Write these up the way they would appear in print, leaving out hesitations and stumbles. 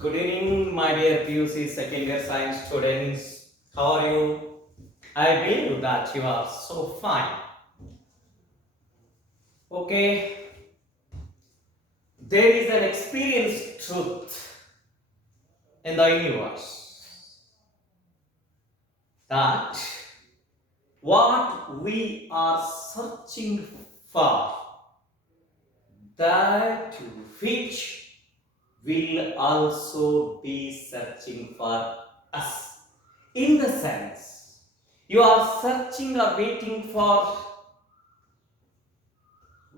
Good evening, my dear PUC second year science students. How are you? I believe that you are so fine. Okay, there is an experienced truth in the universe that what we are searching for, that which will also be searching for us. In the sense, you are searching or waiting for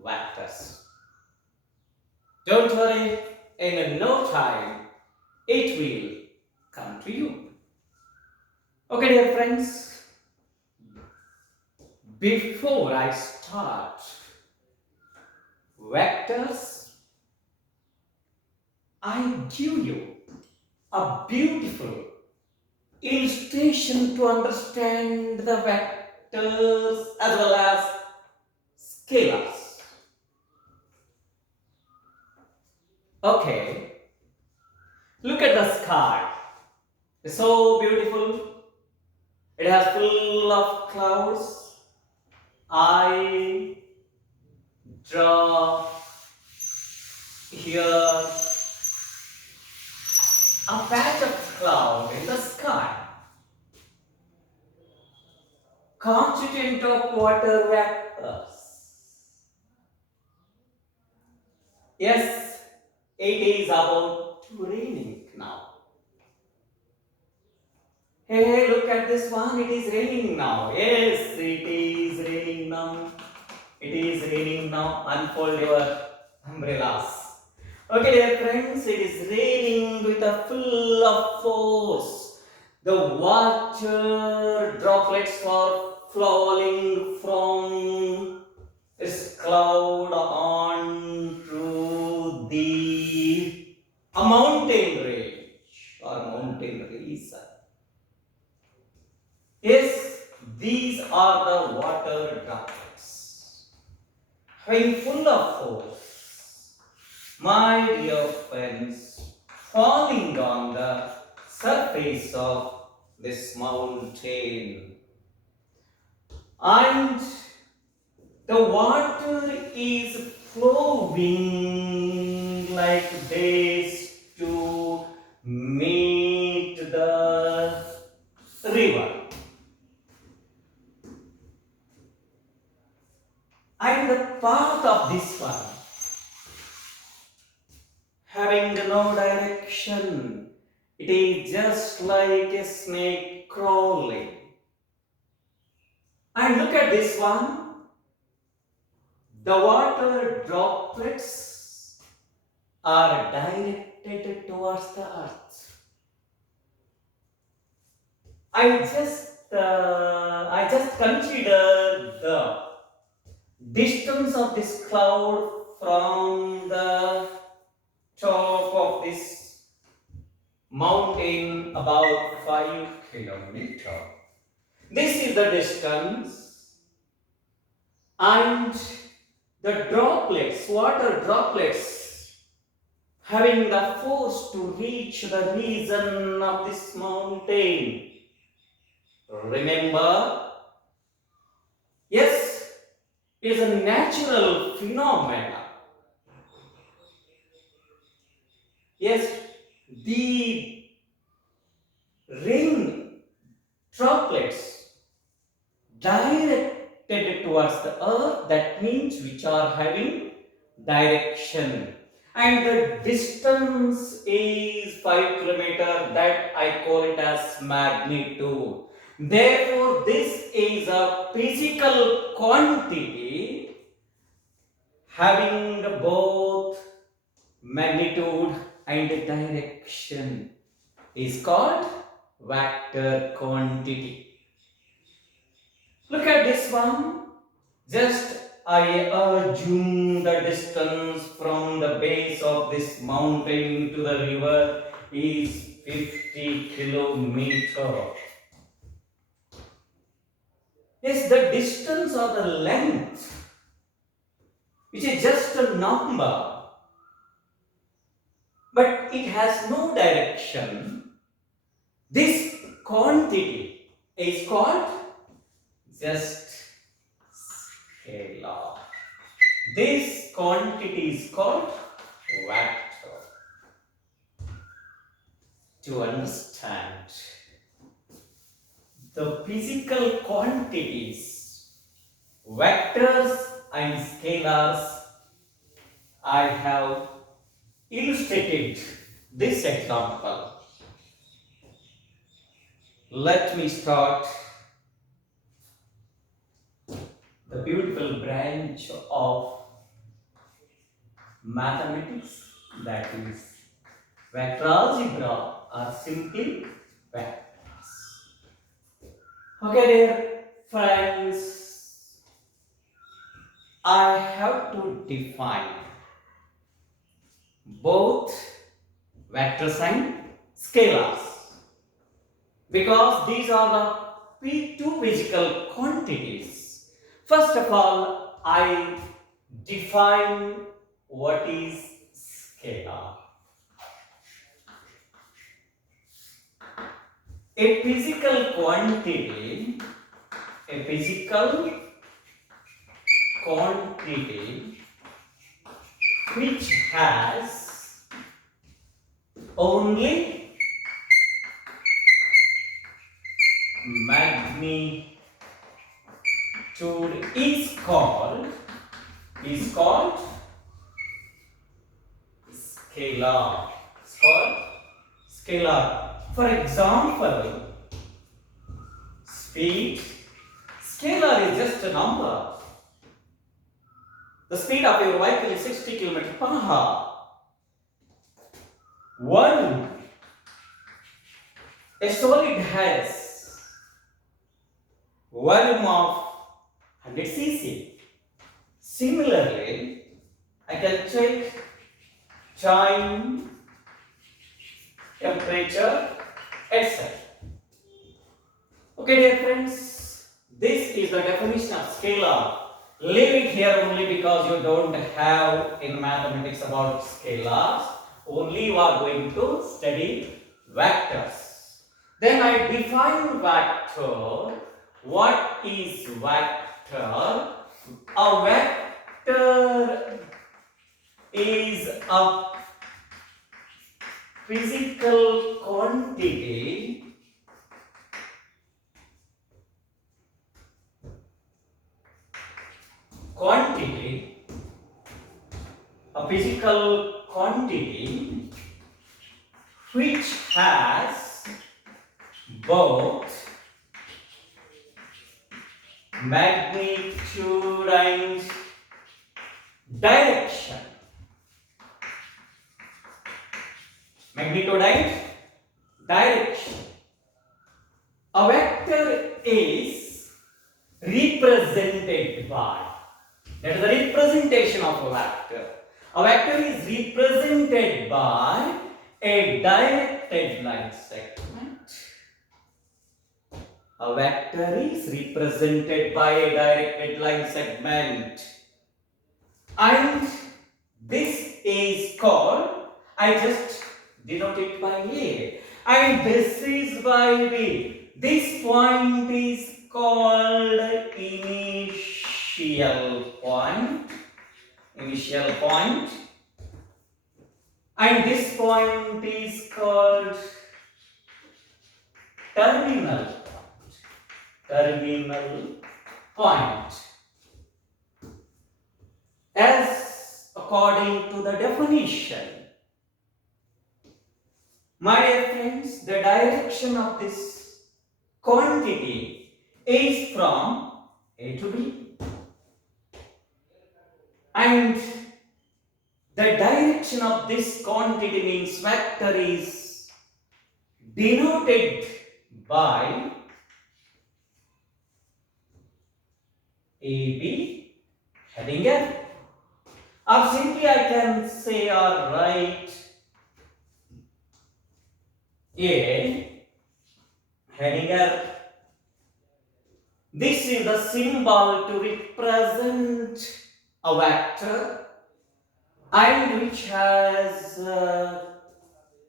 vectors. Don't worry, in no time it will come to you. Okay, dear friends, before I start vectors, I give you a beautiful illustration to understand the vectors as well as scalars. Okay, look at the sky. It's so beautiful. It has full of clouds. I draw here a patch of cloud in the sky, constituent of water vapors. Yes, it is about to raining now. Hey, look at this one. It is raining now. Yes, it is raining now. It is raining now. Unfold your umbrellas. Okay, dear friends, it is raining with a full of force. The water droplets are falling from this cloud onto the a mountain range or mountain region. Yes, these are the water droplets. Having full of force, my dear friends, falling on the surface of this mountain, and the water is flowing like this to meet the river. And the path of this one having no direction, it is just like a snake crawling. And look at this one, the water droplets are directed towards the earth. I just consider the distance of this cloud from the top of this mountain about 5 kilometers. This is the distance, and the droplets, water droplets, having the force to reach the region of this mountain. Remember, yes, it is a natural phenomenon. Yes, the rain droplets directed towards the earth, that means which are having direction, and the distance is 5 kilometers, that I call it as magnitude. Therefore this is a physical quantity having both magnitude and direction, is called vector quantity. Look at this one. Just I assume the distance from the base of this mountain to the river is 50 kilometers. Yes, the distance or the length, which is just a number, but it has no direction. This quantity is called just scalar. This quantity is called vector. To understand the physical quantities, vectors and scalars, I have illustrated this example. Let me start the beautiful branch of mathematics, that is vector algebra or simply vectors. Okay, dear friends, I have to define both vectors and scalars because these are the two physical quantities. First of all, I define what is scalar. A physical quantity, a physical quantity which has only magnitude is called scalar. It's called scalar. For example, speed. Scalar is just a number. The speed of your vehicle is 60 km per hour. Volume. A solid has volume of 100 cc. Similarly, I can check time, temperature, etc. Okay, dear friends, this is the definition of scalar. Leave it here only because you don't have in mathematics about scalars. Only you are going to study vectors. Then I define vector. What is vector? A vector is a physical quantity a physical quantity which has both magnitude and direction. Magnitude and direction. A vector is represented by, that is the representation of a vector. A vector is represented by a directed line segment. A vector is represented by a directed line segment. And this is called, I just denote it by A. And this is by B. This point is called initial point. And this point is called terminal point. As according to the definition, my dear friends, the direction of this quantity is from A to B. And the direction of this quantity means vector is denoted by AB heading F. Or simply I can say or write A heading F. This is the symbol to represent a vector and which has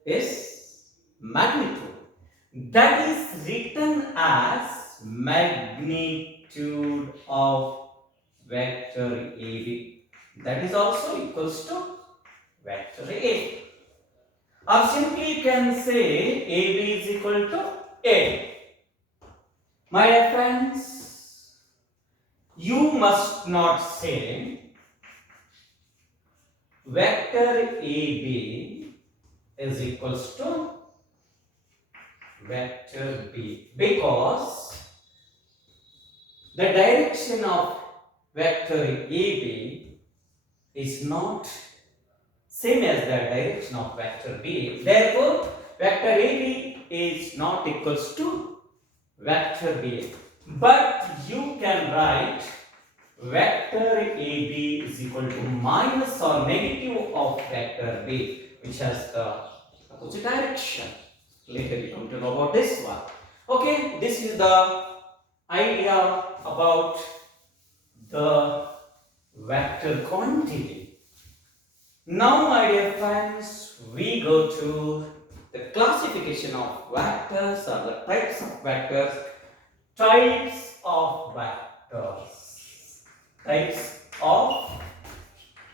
is magnitude. That is written as magnitude of vector AB. That is also equals to vector A. Or simply you can say AB is equal to A. My dear friends, you must not say vector AB is equals to vector B, because the direction of vector AB is not same as the direction of vector B. Therefore, vector AB is not equals to vector B. But you can write vector AB is equal to minus or negative of vector B, which has the opposite direction. Later we come to know about this one. Okay, this is the idea about the vector quantity. Now, my dear friends, we go to the classification of vectors or the types of vectors. Types of vectors. Types of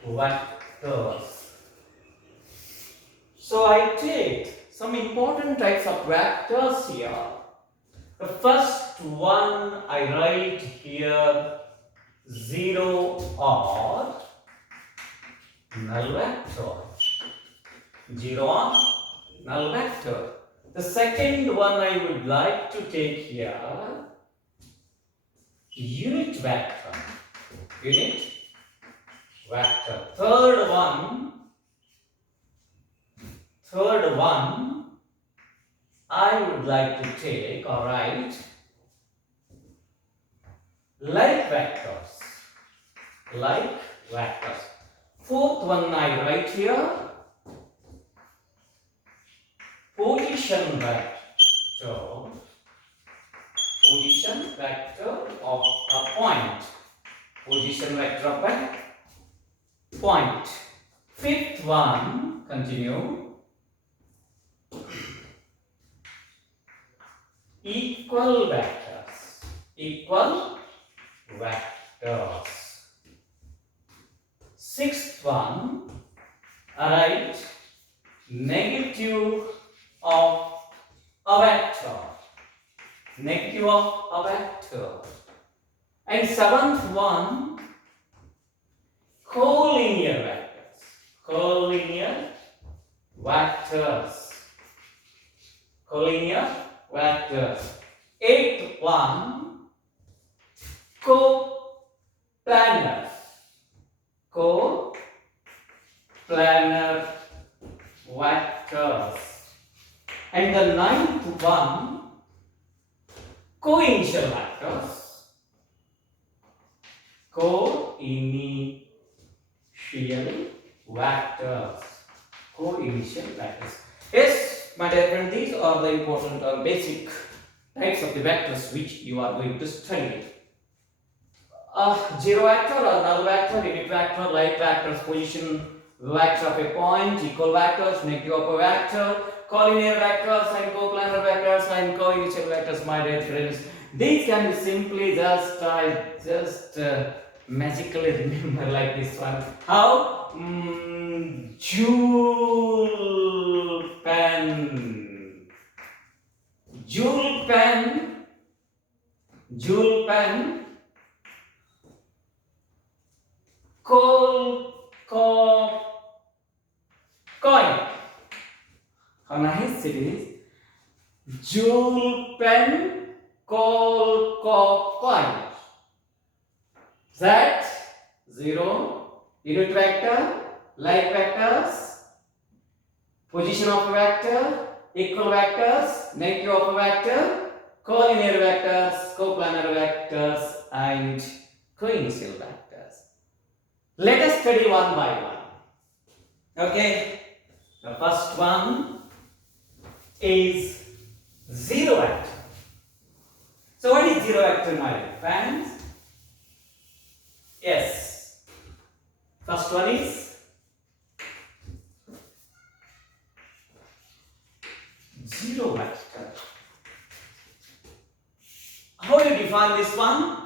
vectors. So I take some important types of vectors here. The first one I write here 0 or null vector. 0 or null vector. The second one I would like to take here unit vector. Unit vector. Third one I would like to take or write like vectors. Like vectors. Fourth one I write here position vector. Position vector of a point. Position vector of a point. Fifth one, continue. Equal vectors. Equal vectors. Sixth one, write negative of a vector. Negative of a vector. And seventh one, collinear vectors. Collinear vectors. Collinear vectors. Eighth one, coplanar. Coplanar vectors. And the ninth one, coinitial vectors. Coinitial vectors. Coinitial vectors. Yes, my dear friend, these are the important or basic types of the vectors which you are going to study. Zero vector or null vector, unit vector, like vectors, position vector of a point, equal vectors, negative of a vector, collinear vectors and coplanar vectors and coinitial vectors, my dear friends. These can be simply just magically remember like this one. How? Joule pen. Joule pen. Joule pen. Coin. How nice it is. Joule pen. Coin. Z 0, unit vector, like vectors, position of a vector, equal vectors, negative of a vector, collinear vectors, coplanar vectors, and coinitial vectors. Let us study one by one. Okay, the first one is zero vector. So what is zero vector, my friends? Yes. First one is zero vector. How do you define this one?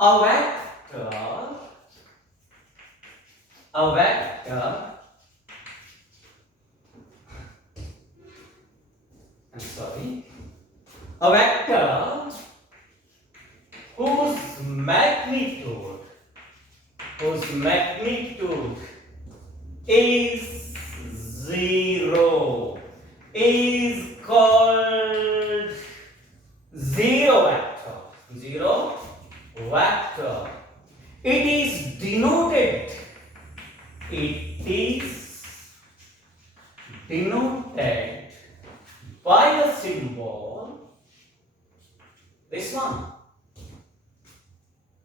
A vector I'm sorry, a vector whose magnitude is zero is called zero vector. Zero vector. It is denoted by the symbol, this one.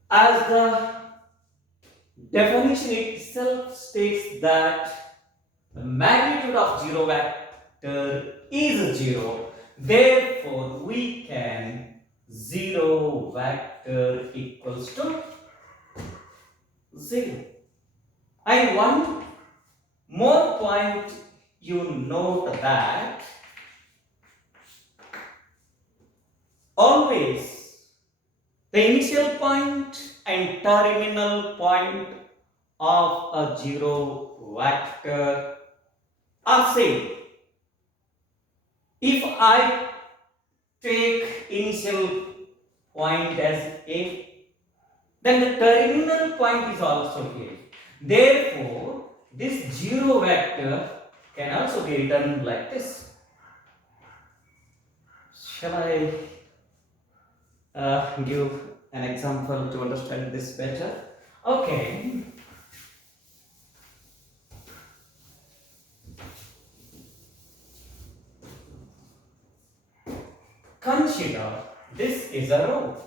As the definition itself states that the magnitude of zero vector is zero, therefore we can zero vector equals to zero. And one more point, you note that always the initial point and terminal point of a zero vector are same. If I take initial point as A, then the terminal point is also A. Therefore, this zero vector can also be written like this. Shall I give an example to understand this better? Okay. Consider this is a rope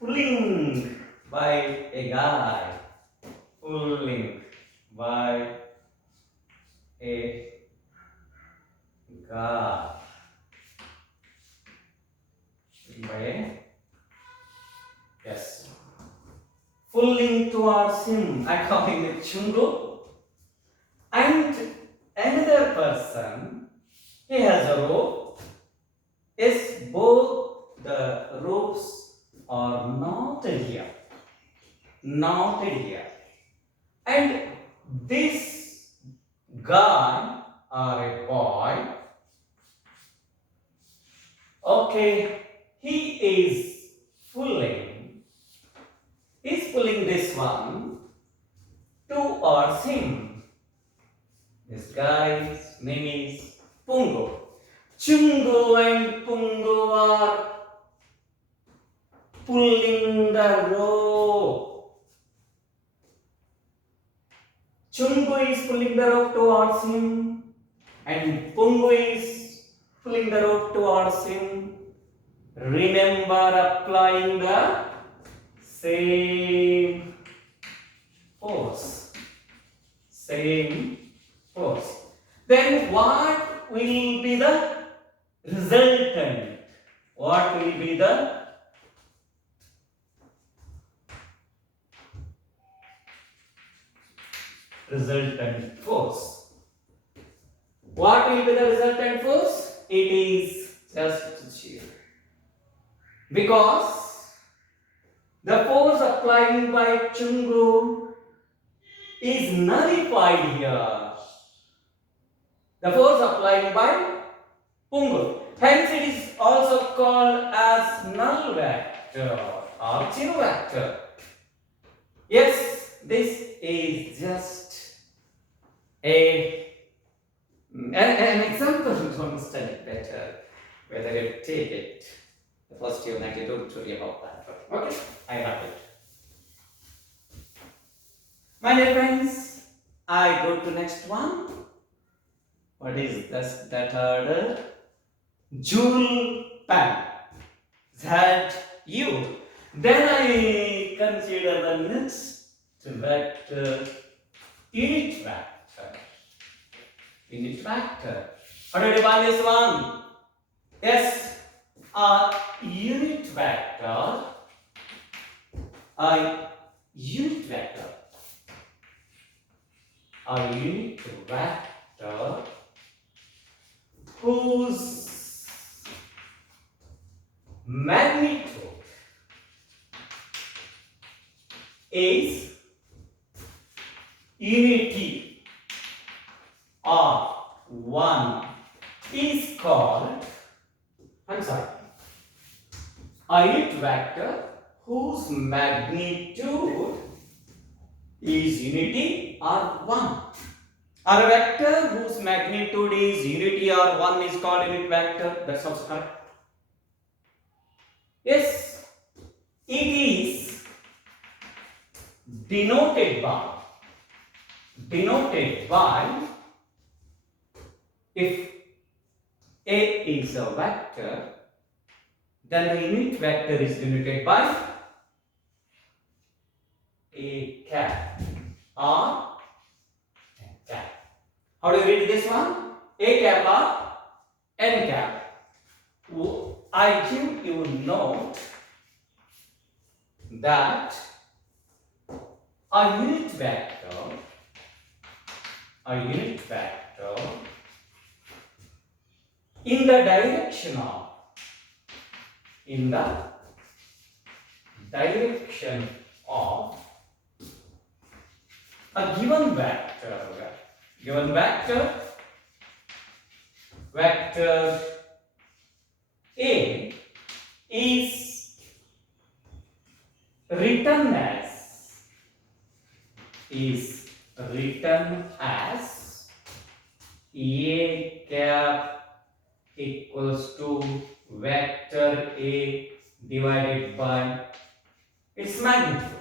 pulling by a guy, pulling by a guy, yes, pulling towards him. I call him a chungu, and another person, he has a rope. Yes, both the ropes are knotted here, and this guy or a boy, okay, he's pulling this one towards him. This guy's name is Pungo. Chungu and Pungo are pulling the rope. Chungu is pulling the rope towards him, and Pungo is pulling the rope towards him. Remember applying the same force. Then what will be the resultant? What will be the resultant force? What will be the resultant force? It is just shear. Because the force applied by Chungu is nullified here. The force applied by Pungu. Hence it is also called as null vector or zero vector. Yes, this is just an example to understand it better. Whether you take it, the first unit, you don't worry about that. Okay, I have it. My dear friends, I go to next one. What is this? That order? Joule pen. That you. Then I consider the next vector, unit vector. How do you define this one? Yes, a unit vector. A unit vector vector whose magnitude is unity or 1 is called, a unit vector whose magnitude is unity or 1. Or a vector whose magnitude is unity or 1 is called unit vector. That's also correct. Yes, it is denoted by if A is a vector, then the unit vector is denoted by A cap or N cap. How do you read this one? A cap or N cap. I give you note that a unit vector in the direction of a given vector A is written as A cap equals to vector A divided by its magnitude.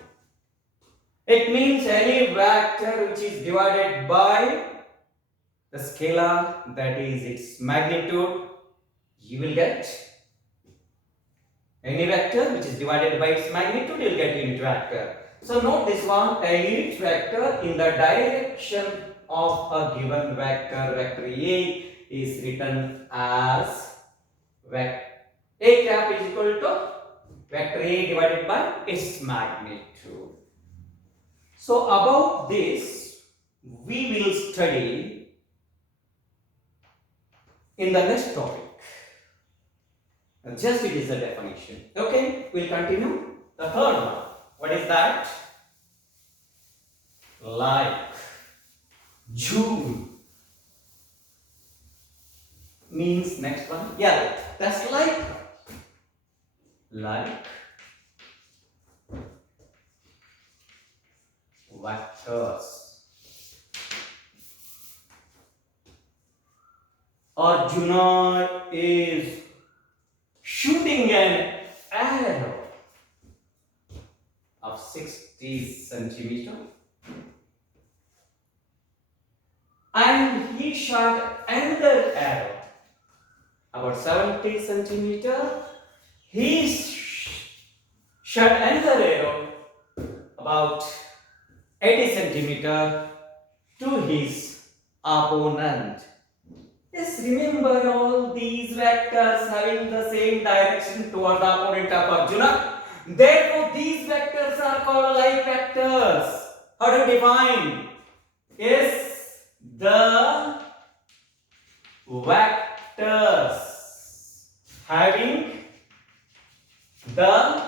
It means any vector which is divided by the scalar, that is its magnitude, you will get any vector which is divided by its magnitude, you will get unit vector. So note this one, a unit vector in the direction of a given vector A is written as A cap is equal to vector A divided by its magnitude. So about this we will study in the next topic. Just it is a definition. Okay, we'll continue. The third one. What is that? Like June means next one. Yeah, that's like vectors. Arjuna is shooting an arrow of 60 centimeter and he shot another arrow about 70 centimeter. He shot another arrow about 80 centimeter to his opponent. Just remember all these vectors having the same direction toward the opponent of Arjuna. Therefore, these vectors are called like vectors. How do you define? Yes, the vectors having the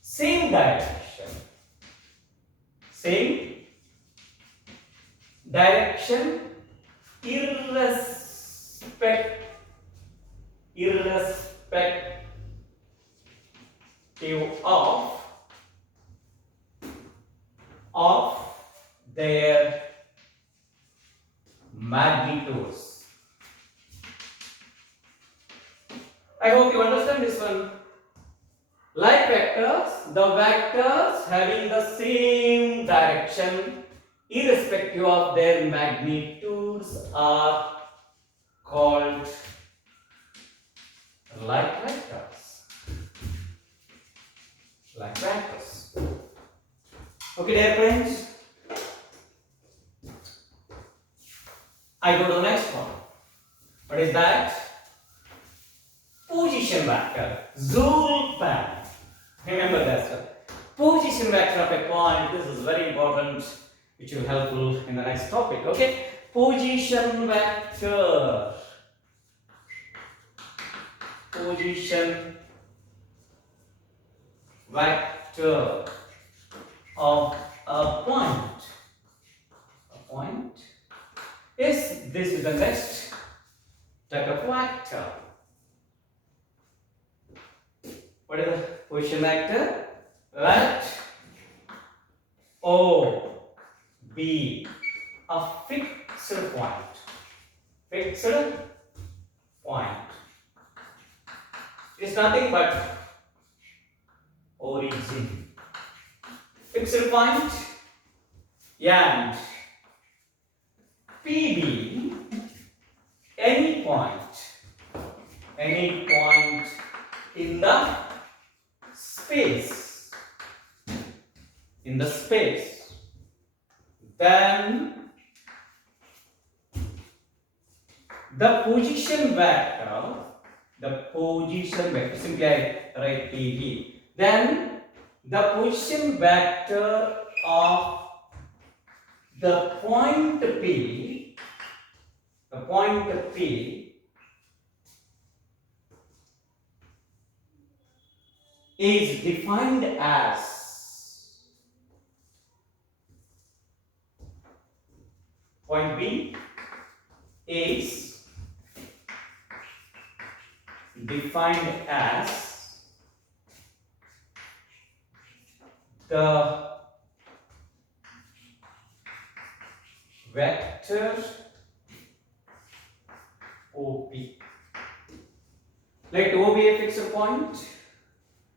same direction irrespective of their magnitudes. I hope you understand this one. Like vectors, the vectors having the same direction irrespective of their magnitudes are called like vectors. Okay, dear friends, I go to the next one. What is that? Position vector. Remember that, sir. Position vector of a point. This is very important. which will helpful in the next topic. Okay, position vector. Position vector of a point. A point. Yes, this is the next type of vector. What is the position vector? Let O be a fixed point. Fixed point. It is nothing but origin. Fixed point and P be any point in the space. In the space. Then the position vector, simply I write PV. Then the position vector of the point P, is defined as point B is defined as the vector OP. Let O be a fixed point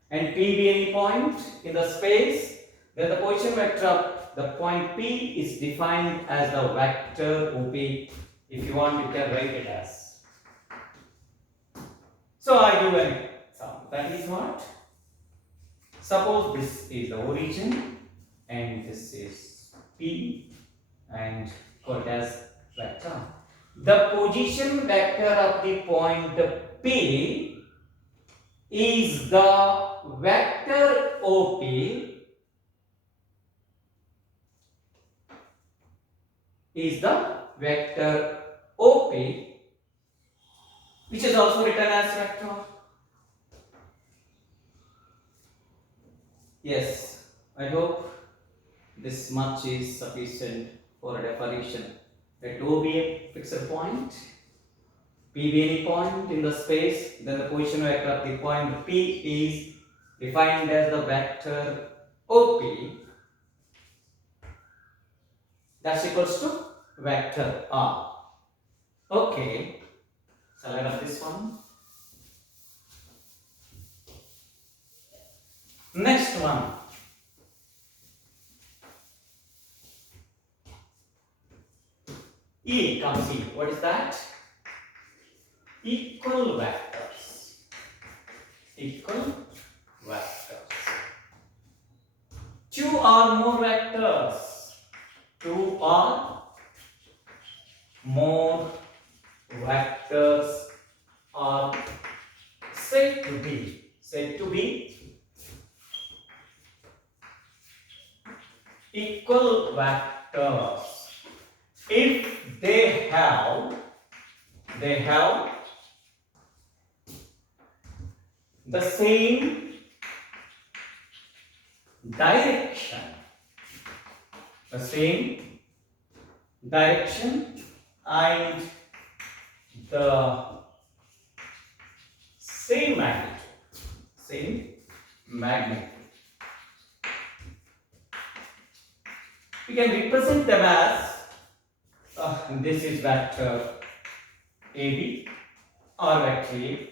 and P be any point in the space, then the position vector of the point P is defined as the vector OP. If you want, you can write it as. So I do an example. That is what? Suppose this is the origin and this is P and called as vector. The position vector of the point P is the vector OP which is also written as vector. Yes, I hope this much is sufficient for a definition. Let O be a fixed point, P be any point in the space, then the position vector of the point P is defined as the vector OP. That's equals to vector R. Okay, so I write this one. Next one. E comes in. What is that? Equal vectors. Equal vectors. Two or more vectors. Two or more vectors are said to be equal vectors if they have the same direction, and the same magnitude. We can represent them as this is vector AB or vector A,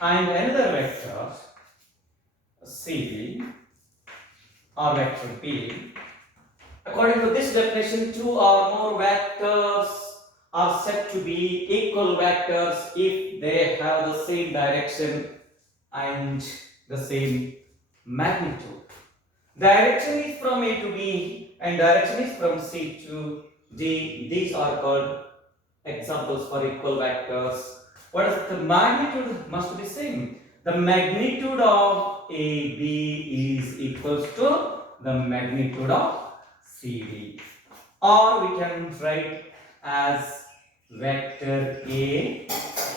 and another vector CB or vector B. According to this definition, two or more vectors are said to be equal vectors if they have the same direction and the same magnitude. Direction is from A to B and direction is from C to D. These are called examples for equal vectors. What is the magnitude? Must be same. The magnitude of AB is equals to the magnitude of CD. Or we can write as vector A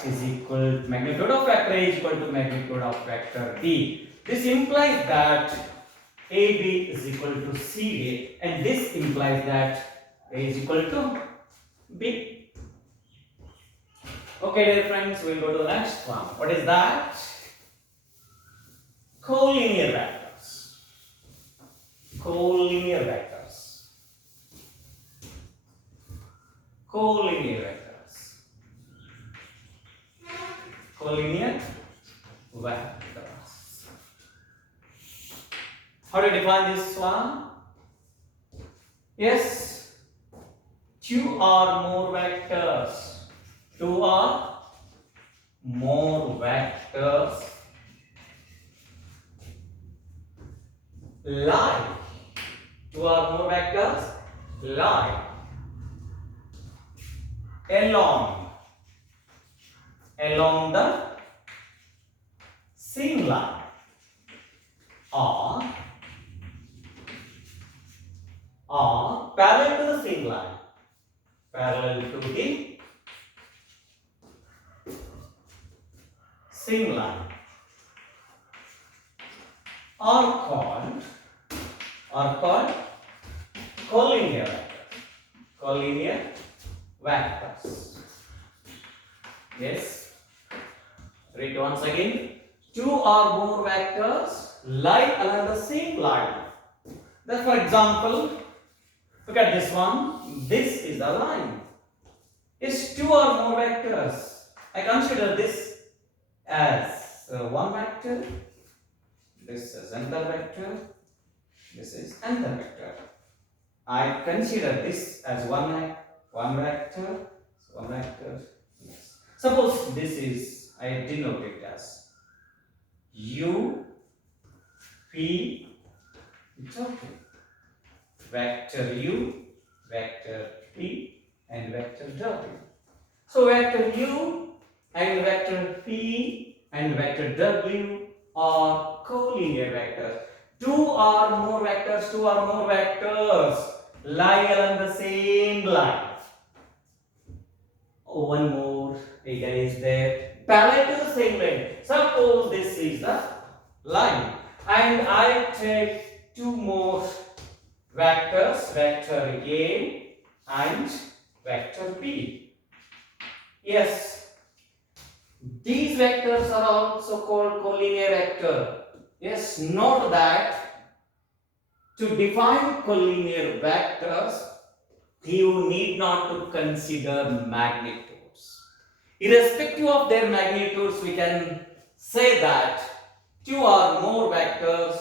is equal to magnitude of vector A is equal to magnitude of vector B. This implies that AB is equal to CD, and this implies that A is equal to B. Okay, dear friends, we'll go to the next one. What is that? Collinear vectors. Collinear vectors. Collinear vectors. Collinear vectors. How to define this one? Yes, two or more vectors. Two or more vectors lie. Two or more vectors lie along the same line or parallel to the same line. Parallel to the same line are called collinear vectors. Collinear vectors. Yes. Read once again. Two or more vectors lie along the same line. Then, for example, look at this one. This is a line. It's two or more vectors. I consider this as one vector. This is another vector. This is another vector. I consider this as one vector. So one vector. Yes. Suppose this is, I denote it as U P W. Vector U, vector P, and vector W. So vector U and vector P and vector W are collinear vectors. Two or more vectors lie along the same line. Oh, one more data is there. Parallel to the same line. Suppose this is the line, and I take two more vectors, vector A and vector B. Yes, these vectors are also called collinear vector. Yes, note that to define collinear vectors, you need not to consider magnitudes. Irrespective of their magnitudes, we can say that two or more vectors